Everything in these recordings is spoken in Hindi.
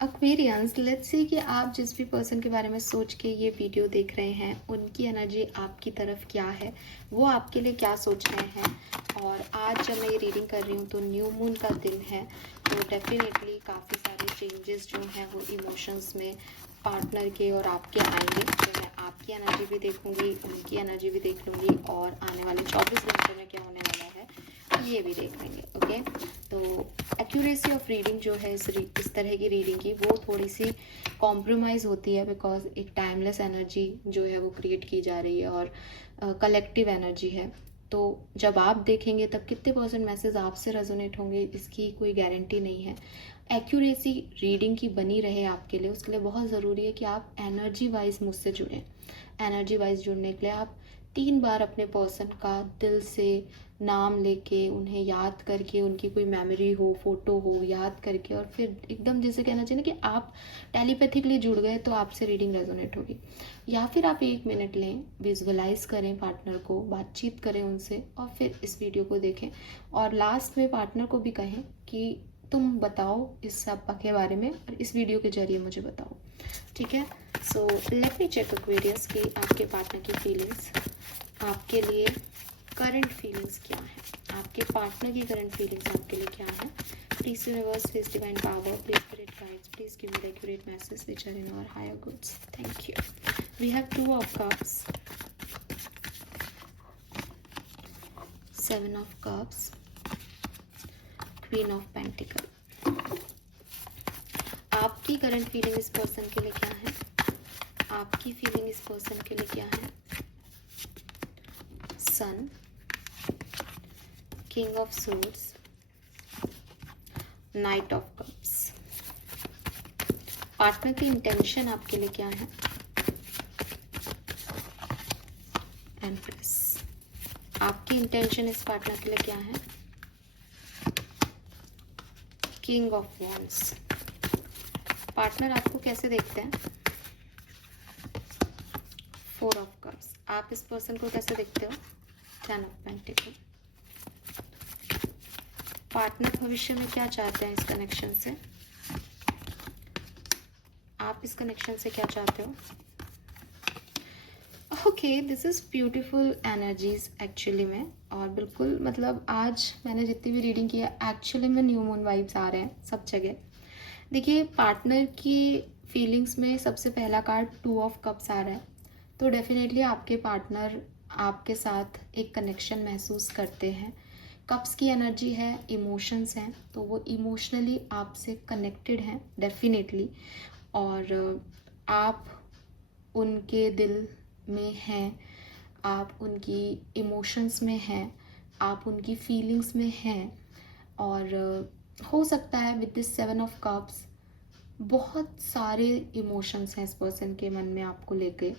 एक्वेरियंस, लेट्स से कि आप जिस भी पर्सन के बारे में सोच के ये वीडियो देख रहे हैं, उनकी एनर्जी आपकी तरफ क्या है, वो आपके लिए क्या सोच रहे हैं। और आज जब मैं ये रीडिंग कर रही हूँ तो न्यू मून का दिन है, तो डेफिनेटली काफ़ी सारे चेंजेस जो हैं वो इमोशंस में पार्टनर के और आपके आएंगे। तो मैं आपकी एनर्जी भी देखूंगी, उनकी एनर्जी भी देख लूँगी, और आने वाले 24 घंटे में क्या होने वाला है ये भी देख लेंगे। ओके, तो एक्यूरेसी ऑफ रीडिंग जो है इस तरह की रीडिंग की वो थोड़ी सी कॉम्प्रोमाइज़ होती है, बिकॉज एक टाइमलेस एनर्जी जो है वो क्रिएट की जा रही है और कलेक्टिव एनर्जी है। तो जब आप देखेंगे तब कितने परसेंट मैसेज आपसे रेजोनेट होंगे इसकी कोई गारंटी नहीं है। एक्यूरेसी रीडिंग की बनी रहे आपके लिए, उसके लिए बहुत ज़रूरी है कि आप एनर्जी वाइज मुझसे जुड़ें। एनर्जी वाइज जुड़ने के लिए आप 3 बार अपने पर्सन का दिल से नाम लेके, उन्हें याद करके, उनकी कोई मेमोरी हो, फोटो हो, याद करके, और फिर एकदम जैसे कहना चाहिए ना कि आप टेलीपैथिकली जुड़ गए, तो आपसे रीडिंग रेजोनेट होगी। या फिर आप 1 मिनट लें, विजुअलाइज करें पार्टनर को, बातचीत करें उनसे, और फिर इस वीडियो को देखें। और लास्ट में पार्टनर को भी कहें कि तुम बताओ इस सब के बारे में, और इस वीडियो के जरिए मुझे बताओ। ठीक है, so let me check Aquarius कि आपके पार्टनर की फीलिंग्स, आपके लिए करंट फीलिंग्स क्या है, आपके पार्टनर की करंट फीलिंग्स आपके लिए क्या है। Please universe, please divine power, please spirit guides, please give me the accurate message which are in our higher goods. Thank you. We have 2 of cups, 7 of cups, queen of pentacle. आपकी करंट फीलिंग इस पर्सन के लिए क्या है, आपकी फीलिंग इस पर्सन के लिए क्या है। Sun, king of swords, knight of cups. Partner की इंटेंशन आपके लिए क्या है, एम्प्रेस। आपकी इंटेंशन इस पार्टनर के लिए क्या है, किंग ऑफ वॉन्ड्स। पार्टनर आपको कैसे देखते हैं, 4 ऑफ कप्स। आप इस पर्सन को कैसे देखते हो, 10 ऑफ पेंटिकल। पार्टनर भविष्य में क्या चाहते हैं इस कनेक्शन से, आप इस कनेक्शन से क्या चाहते हो। Okay, this is beautiful energies actually में। और बिल्कुल मतलब आज मैंने जितनी भी रीडिंग की है एक्चुअली में न्यू मून वाइब्स आ रहे हैं सब जगह। देखिए, पार्टनर की फीलिंग्स में सबसे पहला कार्ड 2 ऑफ कप्स आ रहा है, तो डेफिनेटली आपके पार्टनर आपके साथ एक कनेक्शन महसूस करते हैं। कप्स की एनर्जी है, इमोशंस हैं, तो वो इमोशनली आपसे कनेक्टेड हैं डेफिनेटली। और आप उनके दिल में हैं, आप उनकी इमोशंस में हैं, आप उनकी फीलिंग्स में हैं। और हो सकता है विद दिस 7 ऑफ कप्स बहुत सारे इमोशंस हैं इस पर्सन के मन में आपको लेके,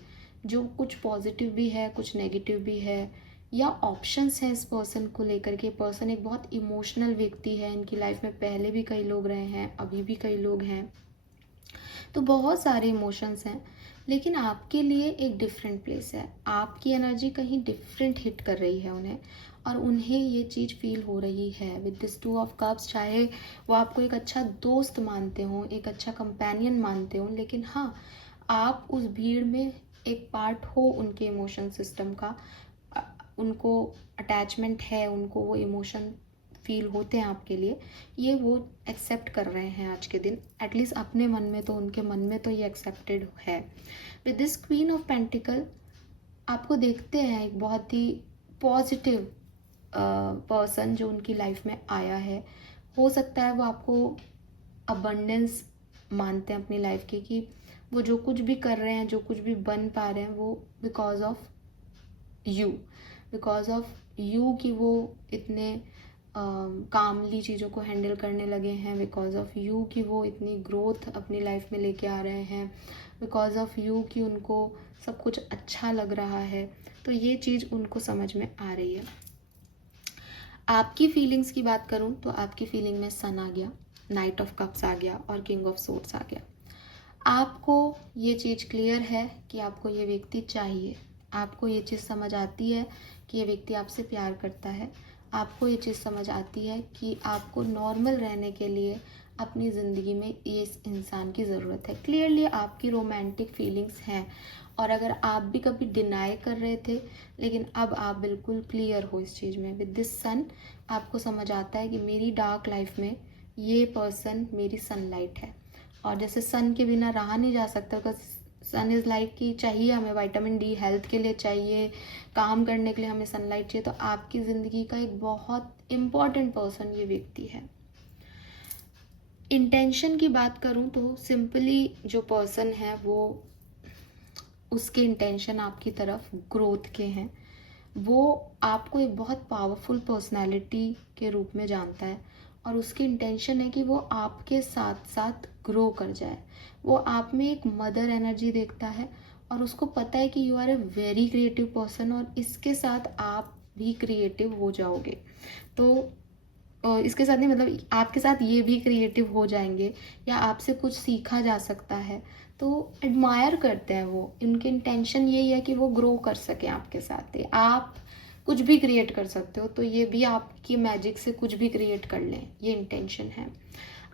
जो कुछ पॉजिटिव भी है, कुछ नेगेटिव भी है, या ऑप्शंस हैं इस पर्सन को लेकर के। पर्सन एक बहुत इमोशनल व्यक्ति है, इनकी लाइफ में पहले भी कई लोग रहे हैं, अभी भी कई लोग हैं, तो बहुत सारे इमोशंस हैं। लेकिन आपके लिए एक डिफरेंट प्लेस है, आपकी एनर्जी कहीं डिफरेंट हिट कर रही है उन्हें, और उन्हें ये चीज़ फील हो रही है विद दिस 2 ऑफ कप्स। चाहे वो आपको एक अच्छा दोस्त मानते हों, एक अच्छा कंपेनियन मानते हों, लेकिन हाँ, आप उस भीड़ में एक पार्ट हो उनके इमोशन सिस्टम का। उनको अटैचमेंट है, उनको वो इमोशन फील होते हैं आपके लिए, ये वो एक्सेप्ट कर रहे हैं आज के दिन। एटलीस्ट अपने मन में तो, उनके मन में तो ये एक्सेप्टेड है। With this queen of pentacle आपको देखते हैं एक बहुत ही पॉजिटिव पर्सन जो उनकी लाइफ में आया है। हो सकता है वो आपको अबंडेंस मानते हैं अपनी लाइफ के, कि वो जो कुछ भी कर रहे हैं, जो कुछ भी बन पा रहे हैं, वो because of you, because of you कि वो इतने कामली चीज़ों को हैंडल करने लगे हैं, बिकॉज ऑफ यू कि वो इतनी ग्रोथ अपनी लाइफ में लेके आ रहे हैं, बिकॉज ऑफ यू कि उनको सब कुछ अच्छा लग रहा है। तो ये चीज़ उनको समझ में आ रही है। आपकी फीलिंग्स की बात करूं तो आपकी फीलिंग में सन आ गया, नाइट ऑफ कप्स आ गया, और किंग ऑफ सोर्ड्स आ गया। आपको ये चीज़ क्लियर है कि आपको ये व्यक्ति चाहिए, आपको ये चीज़ समझ आती है कि ये व्यक्ति आपसे प्यार करता है, आपको ये चीज़ समझ आती है कि आपको नॉर्मल रहने के लिए अपनी ज़िंदगी में इस इंसान की ज़रूरत है। क्लियरली आपकी रोमांटिक फीलिंग्स हैं, और अगर आप भी कभी डिनाई कर रहे थे, लेकिन अब आप बिल्कुल क्लियर हो इस चीज़ में। विद दिस सन आपको समझ आता है कि मेरी डार्क लाइफ में ये पर्सन मेरी सनलाइट है, और जैसे सन के बिना रहा नहीं जा सकता, बिकॉज सन इज़ लाइक कि चाहिए हमें विटामिन डी, हेल्थ के लिए चाहिए, काम करने के लिए हमें सनलाइट चाहिए। तो आपकी ज़िंदगी का एक बहुत इम्पॉर्टेंट पर्सन ये व्यक्ति है। इंटेंशन की बात करूँ तो सिंपली जो पर्सन है वो, उसके इंटेंशन आपकी तरफ ग्रोथ के हैं। वो आपको एक बहुत पावरफुल पर्सनालिटी के रूप में जानता है, और उसकी इंटेंशन है कि वो आपके साथ साथ ग्रो कर जाए। वो आप में एक मदर एनर्जी देखता है, और उसको पता है कि you are a very creative person, और इसके साथ आप भी क्रिएटिव हो जाओगे। तो इसके साथ नहीं, मतलब आपके साथ ये भी क्रिएटिव हो जाएंगे, या आपसे कुछ सीखा जा सकता है। तो एडमायर करते हैं वो, उनकी इंटेंशन यही है कि वो ग्रो कर सके आपके साथ। आप कुछ भी क्रिएट कर सकते हो, तो ये भी आपकी मैजिक से कुछ भी क्रिएट कर लें, ये इंटेंशन है।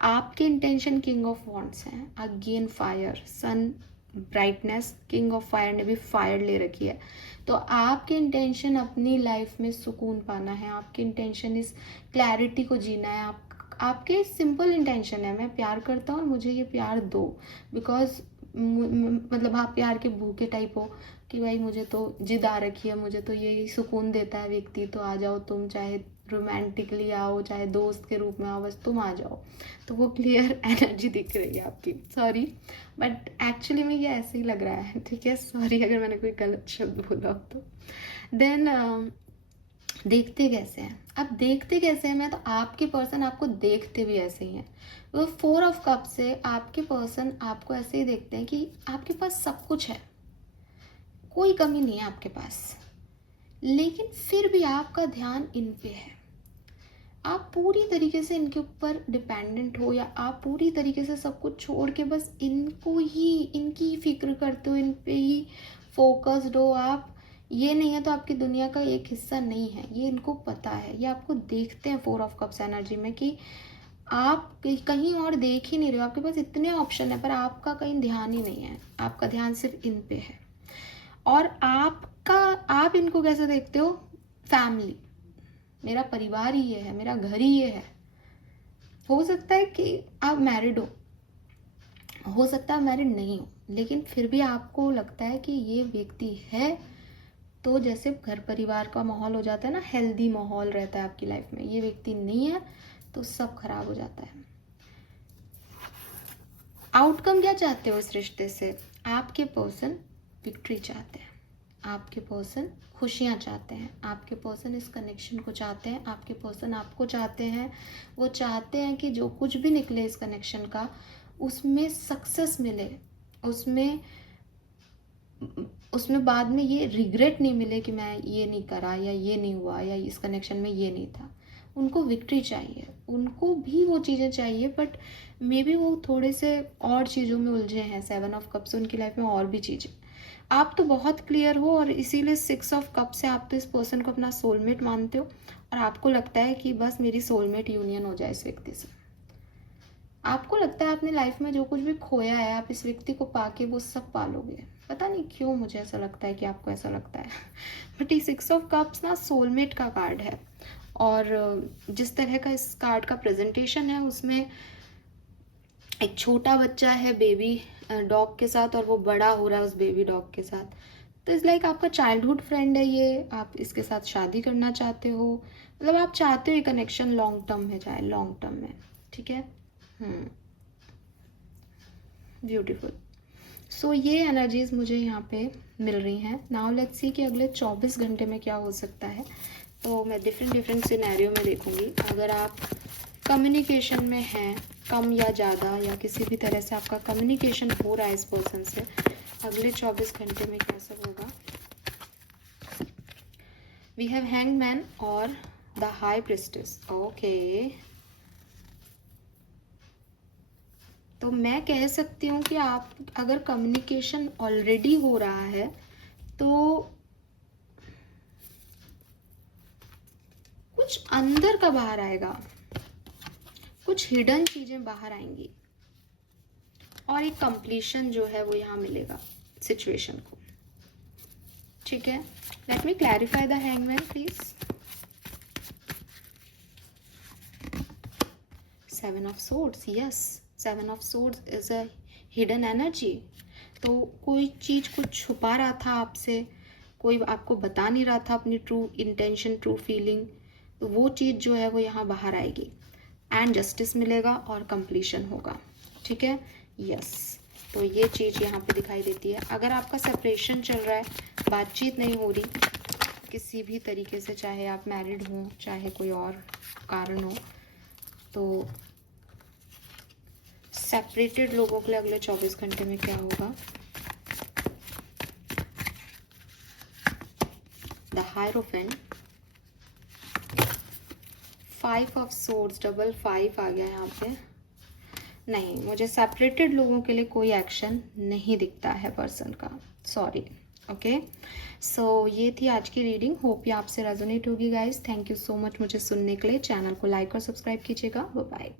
आपके इंटेंशन किंग ऑफ वॉन्ट्स हैं, again fire, sun brightness, king of fire ने भी फायर ले रखी है। तो आपके इंटेंशन अपनी लाइफ में सुकून पाना है, आपके इंटेंशन इस क्लैरिटी को जीना है। आपके सिंपल इंटेंशन है, मैं प्यार करता हूँ और मुझे ये प्यार दो, बिकॉज मतलब आप प्यार के भूखे टाइप हो कि भाई मुझे तो जिद आ रखी है, मुझे तो ये सुकून देता है व्यक्ति, तो आ जाओ तुम, चाहे रोमांटिकली आओ चाहे दोस्त के रूप में आओ, बस तुम आ जाओ। तो वो क्लियर एनर्जी दिख रही है आपकी। सॉरी, बट एक्चुअली में ये ऐसे ही लग रहा है, ठीक है। सॉरी अगर मैंने कोई गलत शब्द बोला हो तो। देन देखते कैसे हैं, अब देखते कैसे हैं मैं, तो आपके पर्सन आपको देखते भी ऐसे ही हैं। वो 4 ऑफ कप से आपके पर्सन आपको ऐसे ही देखते हैं कि आपके पास सब कुछ है, कोई कमी नहीं है आपके पास, लेकिन फिर भी आपका ध्यान इन पे है। आप पूरी तरीके से इनके ऊपर डिपेंडेंट हो, या आप पूरी तरीके से सब कुछ छोड़ के बस इनको ही, इनकी ही फिक्र करते हो, इन पे ही फोकस्ड हो आप। ये नहीं है तो आपकी दुनिया का एक हिस्सा नहीं है, ये इनको पता है। ये आपको देखते हैं 4 ऑफ कप्स एनर्जी में कि आप कहीं और देख ही नहीं रहे हो। आपके पास इतने ऑप्शन है, पर आपका कहीं ध्यान ही नहीं है, आपका ध्यान सिर्फ इन पे है। और आप इनको कैसे देखते हो, फैमिली, मेरा परिवार ही ये है, मेरा घर ही ये है। हो सकता है कि आप मैरिड हो सकता है मैरिड नहीं हो, लेकिन फिर भी आपको लगता है कि ये व्यक्ति है। तो जैसे घर परिवार का माहौल हो जाता है ना, हेल्दी माहौल रहता है आपकी लाइफ में, ये व्यक्ति नहीं है तो सब खराब हो जाता है। आउटकम क्या चाहते हो इस रिश्ते से, आपके पर्सन विक्ट्री चाहते हैं, आपके पर्सन खुशियाँ चाहते हैं, आपके पर्सन इस कनेक्शन को चाहते हैं, आपके पर्सन आपको चाहते हैं। वो चाहते हैं कि जो कुछ भी निकले इस कनेक्शन का, उसमें सक्सेस मिले, उसमें बाद में ये रिग्रेट नहीं मिले कि मैं ये नहीं करा, या ये नहीं हुआ, या इस कनेक्शन में ये नहीं था। उनको विक्ट्री चाहिए, उनको भी वो चीज़ें चाहिए, बट मे बी वो थोड़े से और चीज़ों में उलझे हैं। 7 ऑफ कप्स, उनकी लाइफ में और भी चीज़ें। आप तो बहुत क्लियर हो, और इसीलिए 6 ऑफ कप से आप तो इस पर्सन को अपना सोलमेट मानते हो, और आपको लगता है कि बस मेरी सोलमेट यूनियन हो जाए इस व्यक्ति से। आपको लगता है आपने लाइफ में जो कुछ भी खोया है, आप इस व्यक्ति को पाके वो सब पालोगे। पता नहीं क्यों मुझे ऐसा लगता है कि आपको ऐसा लगता है। बट ये 6 ऑफ कप्स ना सोलमेट का कार्ड है, और जिस तरह का इस कार्ड का प्रेजेंटेशन है, उसमें एक छोटा बच्चा है बेबी डॉग के साथ, और वो बड़ा हो रहा है उस बेबी डॉग के साथ। तो इस लाइक आपका चाइल्डहुड फ्रेंड है ये, आप इसके साथ शादी करना चाहते हो, मतलब आप चाहते हो ये कनेक्शन लॉन्ग टर्म में जाए, लॉन्ग टर्म में, ठीक है। ब्यूटीफुल। सो ये एनर्जीज मुझे यहाँ पे मिल रही हैं। नाउ लेट्स सी कि अगले 24 घंटे में क्या हो सकता है। तो मैं डिफरेंट सिनेरियो में देखूंगी। अगर आप कम्युनिकेशन में हैं, कम या ज़्यादा, या किसी भी तरह से आपका कम्युनिकेशन हो रहा है इस पर्सन से, अगले 24 घंटे में क्या सब होगा। वी हैव हैंग्ड मैन और द हाई प्रिस्टेस। ओके, तो मैं कह सकती हूँ कि आप अगर कम्युनिकेशन ऑलरेडी हो रहा है तो कुछ अंदर का बाहर आएगा, कुछ हिडन चीज़ें बाहर आएंगी और एक कंप्लीशन जो है वो यहाँ मिलेगा सिचुएशन को, ठीक है। Let me clarify the hangman please. 7 of swords, yes 7 of swords is a hidden energy. तो कोई चीज़ कुछ छुपा रहा था आपसे, कोई आपको बता नहीं रहा था अपनी ट्रू इंटेंशन, ट्रू फीलिंग, तो वो चीज़ जो है वो यहाँ बाहर आएगी एंड जस्टिस मिलेगा और कंप्लीशन होगा, ठीक है। यस, तो ये चीज़ यहाँ पे दिखाई देती है। अगर आपका सेपरेशन चल रहा है, बातचीत नहीं हो रही किसी भी तरीके से, चाहे आप मैरिड हो चाहे कोई और कारण हो, तो सेपरेटेड लोगों के लिए अगले 24 घंटे में क्या होगा। The hierophant, 5 of swords, double 5 आ गया यहाँ पे। नहीं, मुझे सेपरेटेड लोगों के लिए कोई एक्शन नहीं दिखता है पर्सन का, सॉरी। ओके, सो ये थी आज की रीडिंग। होप ये आपसे रेजोनेट होगी guys. Thank you so much मुझे सुनने के लिए। चैनल को लाइक और सब्सक्राइब कीजिएगा। Bye bye.